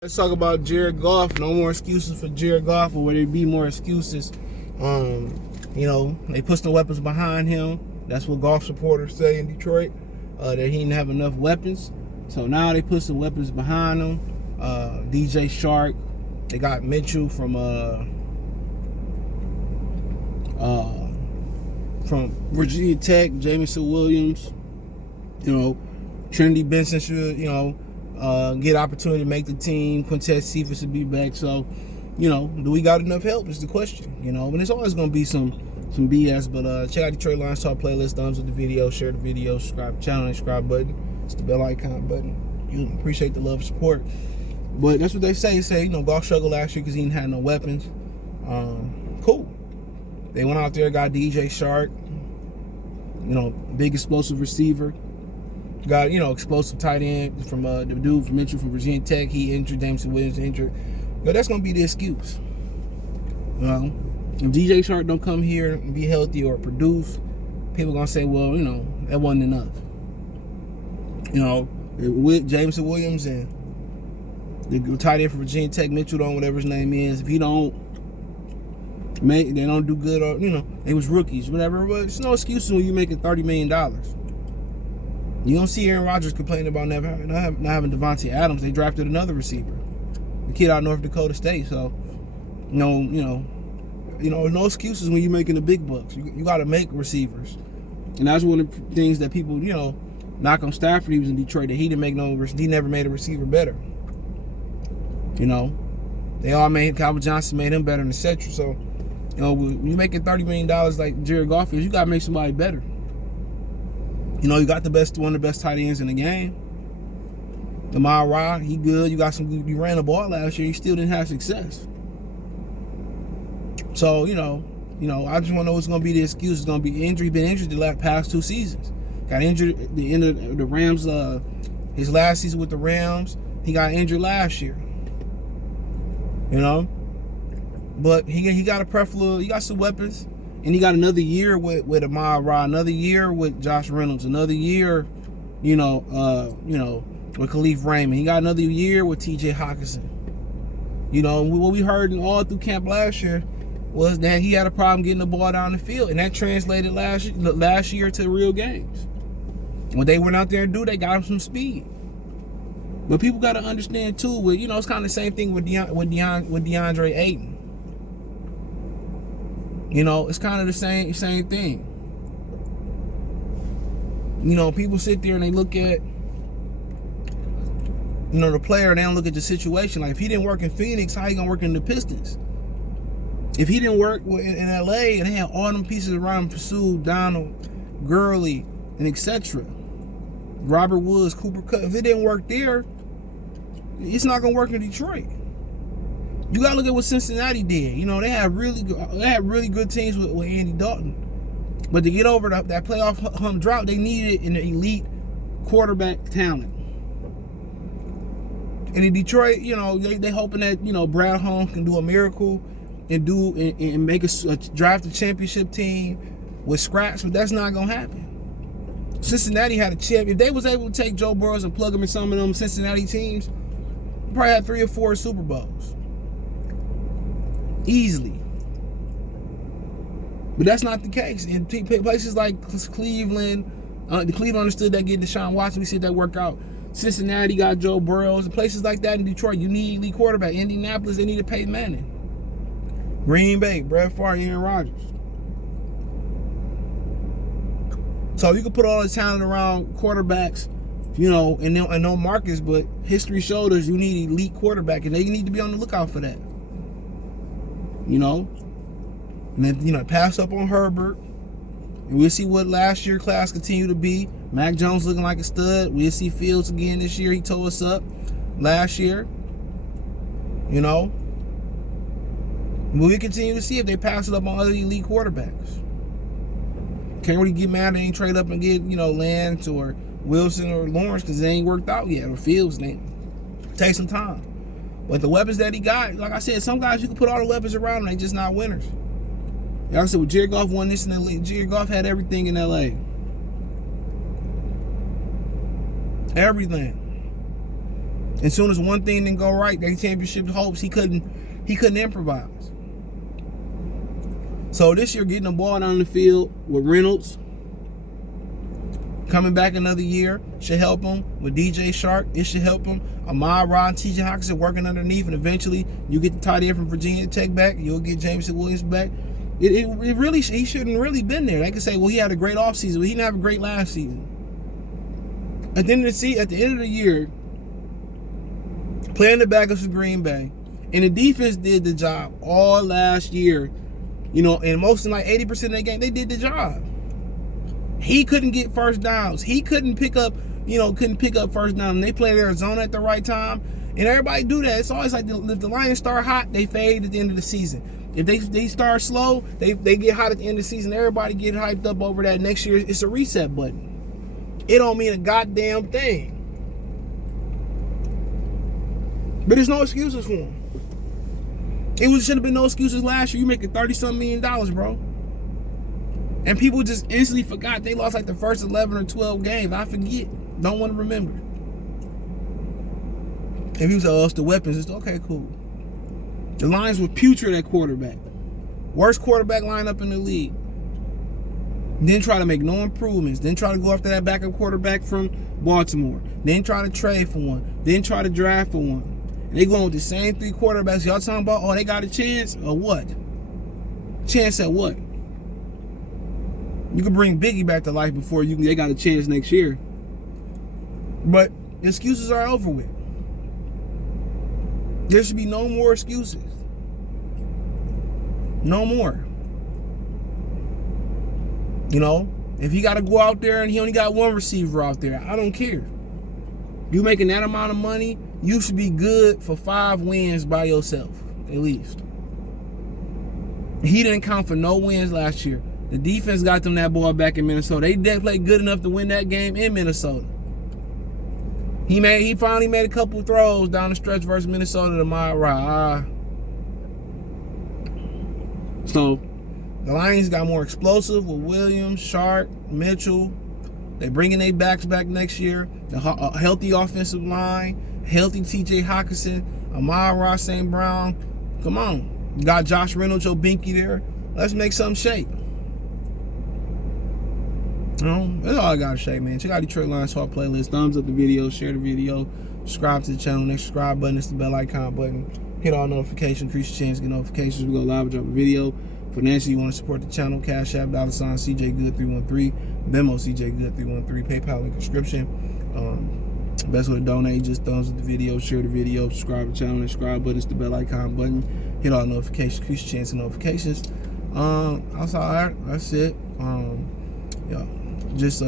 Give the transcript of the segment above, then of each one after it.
Let's talk about Jared Goff. No more excuses for Jared Goff, or would there be more excuses? They put some weapons behind him. That's what Goff supporters say in Detroit, that he didn't have enough weapons. So now they put some weapons behind him. DJ Shark. They got Mitchell from Virginia Tech. Jamison Williams. Trinity Benson should, get opportunity to make the team. Quintez Cephas will be back. So, do we got enough help is the question. And there's always going to be some BS. But check out Detroit Lions Talk playlist. Thumbs up the video. Share the video. Subscribe to the channel. Subscribe button. It's the bell icon button. You appreciate the love and support. But that's what they say. Goff struggled last year because he didn't have no weapons. Cool. They went out there, got DJ Shark. Big explosive receiver. Got, explosive tight end from the dude from Mitchell from Virginia Tech. He injured. Jamison Williams injured. That's going to be the excuse. If DJ Shark don't come here and be healthy or produce, people going to say, well, that wasn't enough. With Jamison Williams and the tight end from Virginia Tech, Mitchell, whatever his name is, if he don't they don't do good, or, they was rookies, whatever. But it's no excuses when you're making $30 million. You don't see Aaron Rodgers complaining about not having Devontae Adams. They drafted another receiver, the kid out of North Dakota State. So, no excuses when you're making the big bucks. You got to make receivers, and that's one of the things that people, knock on Stafford. He was in Detroit, that he never made a receiver better. They all made Calvin Johnson made him better, and etc. So, when you're making $30 million like Jared Goff is, you got to make somebody better. You got one of the best tight ends in the game. Amon-Ra, he good. You ran the ball last year. You still didn't have success. So, I just want to know what's going to be the excuse. It's going to be injury. Been injured the past 2 seasons. Got injured at the end of the Rams. His last season with the Rams, he got injured last year. But he got a preferable. He got some weapons. And he got another year with Amon-Ra, another year with Josh Reynolds, another year, with Khalif Raymond. He got another year with T.J. Hockenson. What we heard all through camp last year was that he had a problem getting the ball down the field, and that translated last year to real games. When they went out there and they got him some speed. But people got to understand too. It's kind of the same thing with DeAndre Ayton. It's kind of the same thing. People sit there and they look at, the player, and they don't look at the situation. Like, if he didn't work in Phoenix, how he gonna work in the Pistons? If he didn't work in LA and they had all them pieces around him, Pursuit, Donald, Gurley, and etc. Robert Woods, Cooper Kupp, if it didn't work there, it's not gonna work in Detroit. You gotta look at what Cincinnati did. They had really good teams with Andy Dalton, but to get over that playoff hump drought, they needed an elite quarterback talent. And in Detroit, they hoping that Brad Holmes can do a miracle and make a draft a championship team with scraps, but that's not gonna happen. Cincinnati had a champ. If they was able to take Joe Burrow and plug him in some of them Cincinnati teams, they probably had 3 or 4 Super Bowls. Easily. But that's not the case. In places like Cleveland, Cleveland understood that getting Deshaun Watson, we see that work out. Cincinnati got Joe Burrow. And places like that in Detroit, you need elite quarterback. Indianapolis, they need to pay Manning. Green Bay, Brett Favre, Aaron Rodgers. So you can put all the talent around quarterbacks, and no markets, but history showed us you need elite quarterback, and they need to be on the lookout for that. And then, pass up on Herbert. And we'll see what last year class continue to be. Mac Jones looking like a stud. We'll see Fields again this year. He tore us up last year. But we continue to see if they pass it up on other elite quarterbacks. Can't really get mad they ain't trade up and get, Lance or Wilson or Lawrence because they ain't worked out yet. Or Fields, they take some time. But the weapons that he got, like I said, some guys you can put all the weapons around them, they just not winners. Like I said, with Jared Goff won this in the league. Jared Goff had everything in LA. Everything. As soon as one thing didn't go right, their championship hopes, he couldn't improvise. So this year, getting the ball down the field with Reynolds, coming back another year, should help him. With DJ Shark, it should help him. Ahmad Rod and TJ Hockenson working underneath, and eventually you get the tight end from Virginia Tech back. You'll get Jameson Williams back. It really, he shouldn't really been there. They could say, well, he had a great offseason, but he didn't have a great last season. At the end of the year, playing the backups for Green Bay, and the defense did the job all last year. You know, and most of like 80% of the game, they did the job. He couldn't get first downs. He couldn't pick up first down. And they played Arizona at the right time. And everybody do that. It's always like if the Lions start hot, they fade at the end of the season. If they start slow, they get hot at the end of the season. Everybody get hyped up over that. Next year, it's a reset button. It don't mean a goddamn thing. But there's no excuses for him. Should have been no excuses last year. You making $30-something million, bro. And people just instantly forgot they lost like the first 11 or 12 games. I forget. Don't want to remember. If you say, oh, it's the weapons, it's okay, cool. The Lions were putrid at quarterback. Worst quarterback lineup in the league. Then try to make no improvements. Then try to go after that backup quarterback from Baltimore. Then try to trade for one. Then try to draft for one. And they going with the same 3 quarterbacks. Y'all talking about, oh, they got a chance? Or what? Chance at what? You can bring Biggie back to life before they got a chance next year. But excuses are over with. There should be no more excuses. No more. You know, if he got to go out there and he only got one receiver out there, I don't care. You making that amount of money, you should be good for 5 wins by yourself, at least. He didn't count for no wins last year. The defense got them that ball back in Minnesota. They did play good enough to win that game in Minnesota. He finally made a couple throws down the stretch versus Minnesota to my right. So the Lions got more explosive with Williams, Sharp, Mitchell. They bringing their backs back next year. A healthy offensive line, healthy TJ Hockenson, Ahmad Ross St. Brown. Come on. You got Josh Reynolds, Joe Binky there. Let's make something shake. You know, that's all I got to say, man. Check out Detroit Lions Talk playlist. Thumbs up the video, share the video, subscribe to the channel. Next subscribe button is the bell icon button. Hit all notifications, increase your chance to get notifications. We go live and drop a video. Financially, you want to support the channel, Cash App, $, CJ Good 313, Venmo, CJ Good 313, PayPal link description. Best way to donate, just thumbs up the video, share the video, subscribe to the channel. Next subscribe button is the bell icon button. Hit all notifications, increase your chance of notifications. That's it. Yeah. Just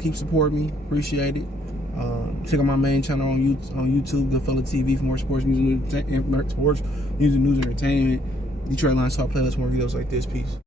keep supporting me. Appreciate it. Check out my main channel on YouTube, Goodfella TV, for more sports, music, news, entertainment. Detroit Lions Talk playlist, more videos like this. Peace.